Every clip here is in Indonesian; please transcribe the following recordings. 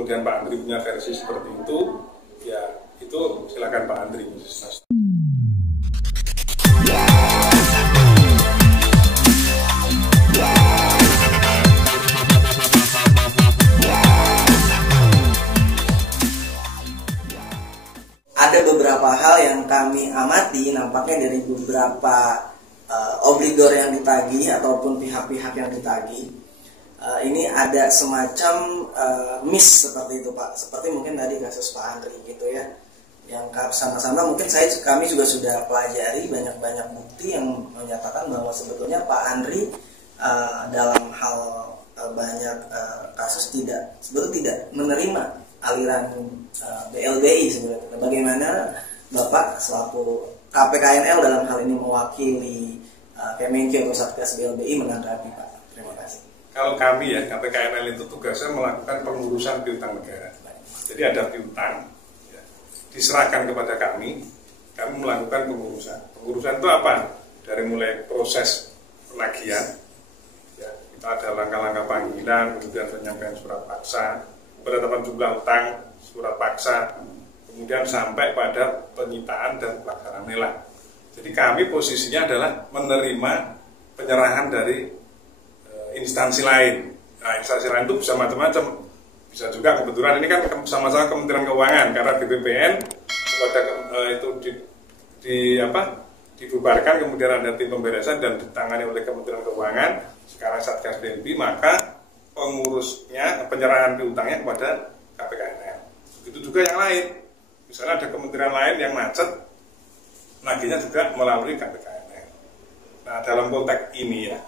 kemudian Pak Andri punya versi seperti itu, ya itu silakan Pak Andri. Ada beberapa hal yang kami amati nampaknya dari beberapa obligor yang ditagih ataupun pihak-pihak yang ditagih. Ini ada semacam miss seperti itu Pak, seperti mungkin tadi kasus Pak Andri gitu ya, yang sama-sama mungkin kami juga sudah pelajari banyak bukti yang menyatakan bahwa sebetulnya Pak Andri dalam hal banyak kasus sebetulnya tidak menerima aliran BLBI sebenarnya. Bagaimana Bapak selaku KPKNL dalam hal ini mewakili Kemenkyu atau Satgas BLBI menanggapi Pak? Terima kasih. Kalau kami ya, KPKNL itu tugasnya melakukan pengurusan piutang negara. Jadi ada piutang, ya, diserahkan kepada kami melakukan pengurusan. Pengurusan itu apa? Dari mulai proses penagihan, ya, kita ada langkah-langkah panggilan, kemudian penyampaian surat paksa, penetapan jumlah utang, surat paksa, kemudian sampai pada penyitaan dan pelaksanaan lelang. Jadi kami posisinya adalah menerima penyerahan dari instansi lain. Nah, instansi lain itu bisa macam-macam. Bisa juga kebetulan ini kan sama-sama Kementerian Keuangan, karena BPPN kepada itu dibubarkan, kemudian ada tim pemberesan dan ditangani oleh Kementerian Keuangan. Sekarang Satgas BLBI, maka pengurusnya penyerahan piutangnya kepada KPKNL. Begitu juga yang lain. Misalnya ada kementerian lain yang macet, nagihnya juga melalui KPKNL. Nah, dalam konteks ini ya,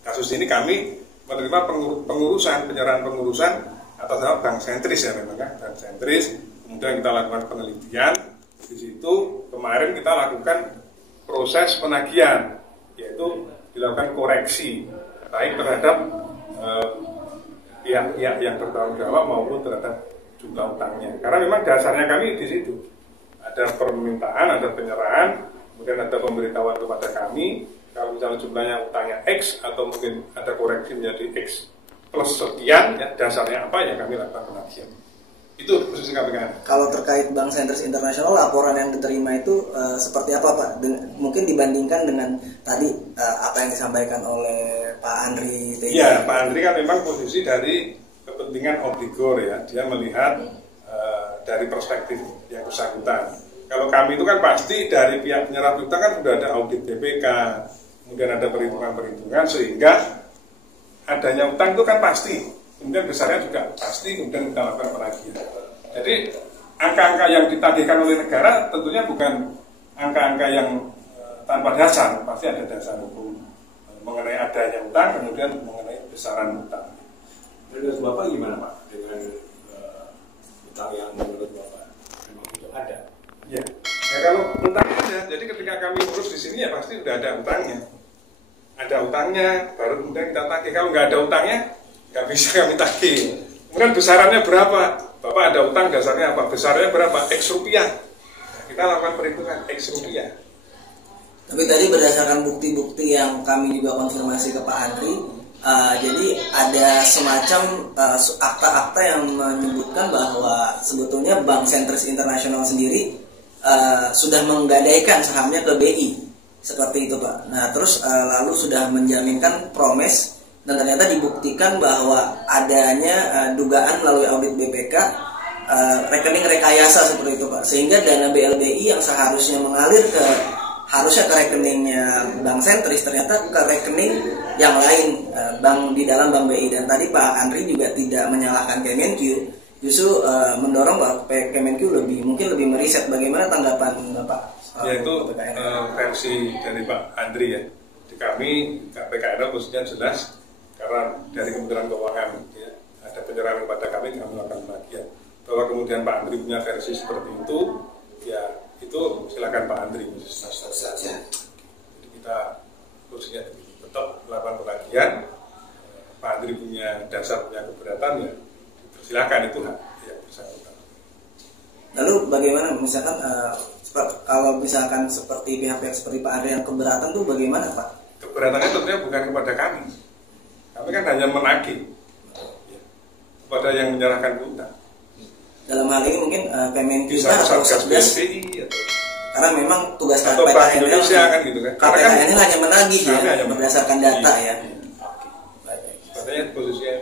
kasus ini kami menerima penyerahan pengurusan atas nama bank sentris ya memang kan, bank sentris. Kemudian kita lakukan penelitian. Di situ kemarin kita lakukan proses penagihan, yaitu dilakukan koreksi baik terhadap pihak-pihak yang bertanggung jawab maupun terhadap jumlah utangnya. Karena memang dasarnya kami di situ ada permintaan, ada penyerahan, kemudian ada pemberitahuan kepada kami. Kalau misalnya jumlahnya utangnya X atau mungkin ada koreksi menjadi X plus sekian, ya, dasarnya apa ya kami lakukan penagihan. Itu posisi KPK. Kalau terkait Bank Sentris Internasional, laporan yang diterima itu seperti apa Pak? Mungkin dibandingkan dengan tadi apa yang disampaikan oleh Pak Andri. Iya, Pak Andri kan memang posisi dari kepentingan obligor ya, dia melihat dari perspektif yang bersangkutan. Kalau kami itu kan pasti dari pihak penyerah piutang kan sudah ada audit BPK, kemudian ada perhitungan-perhitungan, sehingga adanya utang itu kan pasti, kemudian besarnya juga pasti, kemudian kita lakukan penagihan. Jadi angka-angka yang ditagihkan oleh negara tentunya bukan angka-angka yang tanpa dasar, pasti ada dasar hukum mengenai adanya utang, kemudian mengenai besaran utang. Menurut Bapak gimana Pak dengan utang yang menurut Bapak memang itu ada? Ya kalau utang ada, jadi ketika kami urus di sini ya pasti sudah ada utangnya. Ada utangnya, baru kemudian kita tagih. Kalau nggak ada utangnya, nggak bisa kami tagih. Kemudian besarannya berapa? Bapak ada utang, dasarnya apa? Besarnya berapa? X rupiah. Nah, kita lakukan perhitungan X rupiah. Tapi tadi berdasarkan bukti-bukti yang kami juga konfirmasi ke Pak Andri, jadi ada semacam akta-akta yang menyebutkan bahwa sebetulnya Bank Sentris Internasional sendiri sudah menggadaikan sahamnya ke BI, seperti itu Pak. Nah terus lalu sudah menjaminkan promes, dan ternyata dibuktikan bahwa adanya dugaan melalui audit BPK rekening rekayasa seperti itu Pak, sehingga dana BLBI yang seharusnya mengalir harusnya ke rekeningnya Bank Sentris ternyata ke rekening yang lain, bank di dalam Bank BI. Dan tadi Pak Andri juga tidak menyalahkan Kemenkyu, justru mendorong bahwa Kemenkyu mungkin lebih meriset. Bagaimana tanggapan Bapak? Yaitu versi dari Pak Andri ya. Di kami KPKNL posisinya jelas, karena dari Kementerian Keuangan ya, ada penyerahan kepada kami melakukan penagihan. Bahwa kemudian Pak Andri punya versi seperti itu, ya itu silakan Pak Andri. Jadi kita posisinya tetap melakukan penagihan. Pak Andri punya dasar, punya keberatan, ya silakan, itu hak yang bersangkutan. Lalu bagaimana misalkan kalau misalkan seperti pihak-pihak seperti Pak Andri yang keberatan tuh bagaimana Pak? Keberatannya tentunya bukan kepada kami. Kami kan hanya menagih. kepada yang menyerahkan piutang. Dalam hal ini mungkin Kemenkyu Bisa atau Satgas Satgas, BSI atau karena memang tugas Bank KPKNL Indonesia kan gitu kan. Karena kan KPKNL hanya menagih ya kami hanya berdasarkan data ya. Oke. Baik. katanya posisinya